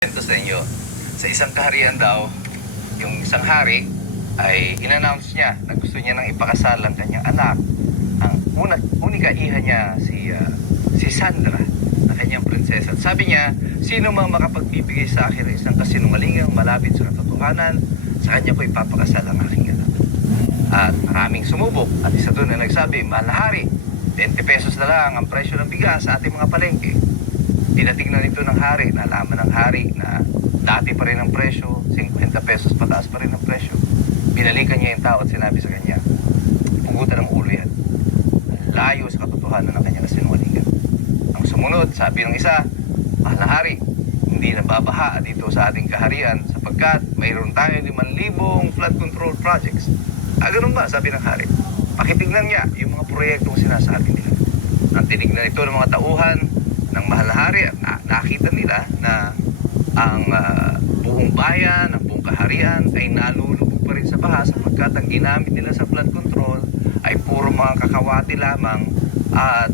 Ito sa inyo, sa isang kaharian daw, yung isang hari ay in-announce niya na gusto niya nang ipakasal ang kanyang anak. Ang unika iha niya si Sandra, na kanyang prinsesa. At sabi niya, sino mang makapagbibigay sa akin ng isang kasinungalingang malapit sa katotohanan, sa kanya ko ipapakasal ang aking anak. At maraming sumubok. At isa doon na nagsabi, mahal na hari, 20 pesos na lang ang presyo ng bigas sa ating mga palengke. Tinatignan ito ng hari, nalaman ng hari na dati pa rin ang presyo, 50 pesos pataas pa rin ang presyo. Binalikan niya yung tao at sinabi sa kanya, pugutan ng ulo yan. Layo sa katotohanan ng kanyang kasinungalingan. Ang sumunod, sabi ng isa, mahal na hari, hindi nababaha dito sa ating kaharian sapagkat mayroon tayo 5,000 flood control projects. Ganun ba? Sabi ng hari. Pakitignan niya yung mga proyektong sinasabi nila. Nang tinignan ito ng mga tauhan ng mahal na hari, nakita nila na ang buong bayan, ang buong kaharian ay nalulubog pa rin sa baha sapagkat ang ginamit nila sa flood control ay puro mga kakawati lamang at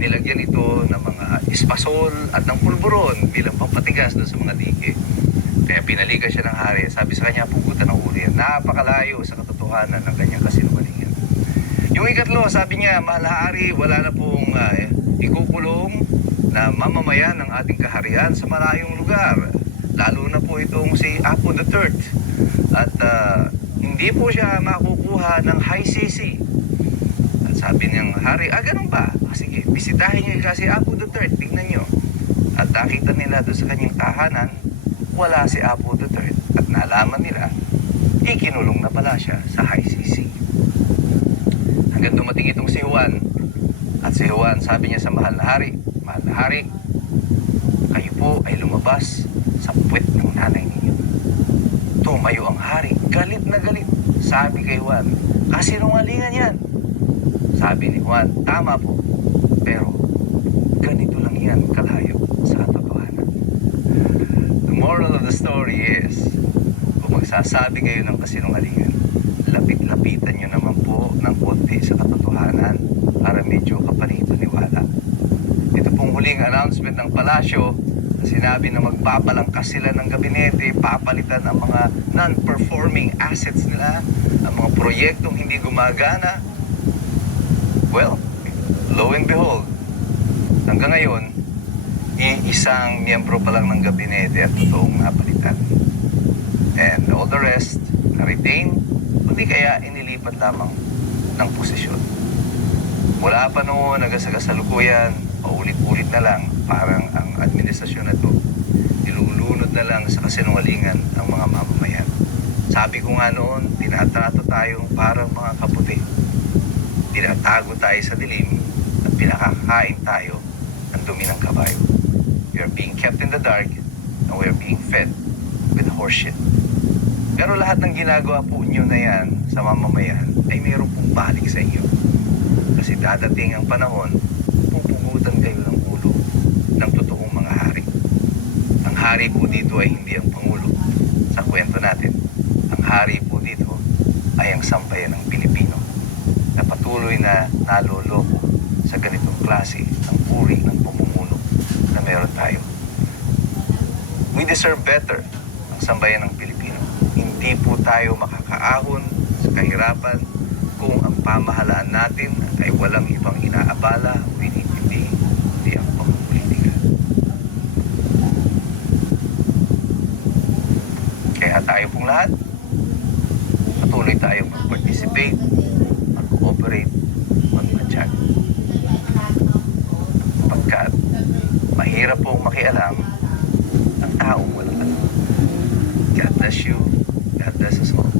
nilagyan ito ng mga espasol at ng pulburon bilang pampatigas doon sa mga dike. Kaya pinaligan siya ng hari, sabi sa kanya, pugutan ng ulo yan. Napakalayo sa katotohanan ng kanyang kasinungalingan. Yung ikatlo, sabi niya, mahal na hari, wala na pong ikukulong na mamamayan ng ating kaharian sa malayong lugar. Lalo na po itong si Apo III. At hindi po siya makukuha ng high CC. At sabi niyang hari, ganun ba? Sige, bisitahin niyo kasi Apo III, tingnan niyo. At nakita nila doon sa kanyang tahanan, wala si Apo III. At nalaman nila, ikinulong na pala siya sa high CC. Hanggang dumating itong si Juan. At si Juan, sabi niya sa mahal na hari, mahal na hari, kayo po ay lumabas sa puwet ng nanay ninyo. Tumayo ang hari, galit na galit. Sabi kay Juan, kasinungalingan yan. Sabi ni Juan, tama po, pero ganito lang yan kalayo sa katotohanan. The moral of the story is, kung magsasabi kayo ng kasinungalingan, lapit-lapitan nyo naman po ng konti sa katotohanan para medyo kapanito-niwala. Ito pong huling announcement ng palasyo, sinabi na magpapalangkas sila ng gabinete, papalitan ang mga non-performing assets nila, ang mga proyektong hindi gumagana. Well, lo and behold, hanggang ngayon, iisang miyembro pa lang ng gabinete at totoong napalitan. And all the rest, na-retain, kundi kaya inilipat lamang ng posisyon. Mula pa noon, hanggang sa kasalukuyan, paulit-ulit na lang, parang ang administrasyon na ito, nilulunod na lang sa kasinungalingan ng mga mamamayan. Sabi ko nga noon, tinatrato tayong parang mga kaputi. Tinatago tayo sa dilim at pinakakain tayo ng dumi ng kabayo. We are being kept in the dark and we are being fed with horseshit. Pero lahat ng ginagawa po nyo na yan sa mamamayan ay mayroon pong balik sa inyo. Kasi dadating ang panahon, pupugutan kayo ng ulo ng totoong mga hari. Ang hari po dito ay hindi ang Pangulo sa kwento natin. Ang hari po dito ay ang sambayan ng Pilipino na patuloy na naloloko sa ganitong klase ng uri ng pamumuno na meron tayo. We deserve better ang sambayan ng Pilipino. Hindi po tayo makakaahon sa kahirapan kung ang pamahalaan natin ay walang ibang inaabala o inintindi kundi ang pamumulitika. Kaya tayo pong lahat, patuloy tayong mag-participate, mag-cooperate, mag-matsyag. Pagkat mahirap pong makialam ang taong walang alam. God bless you. God bless us all.